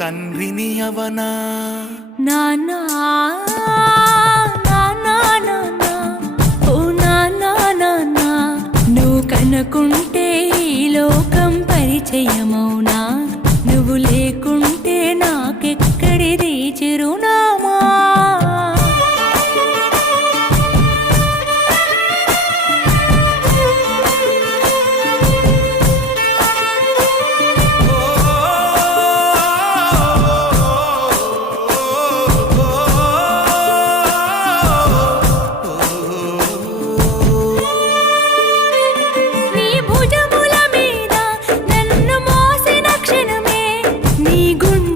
తండ్రిని అవనా నానా నానా నానా ఓ నానా నానా నువ్వు కనుకుంటే ఈ లోకం పరిచయమౌనా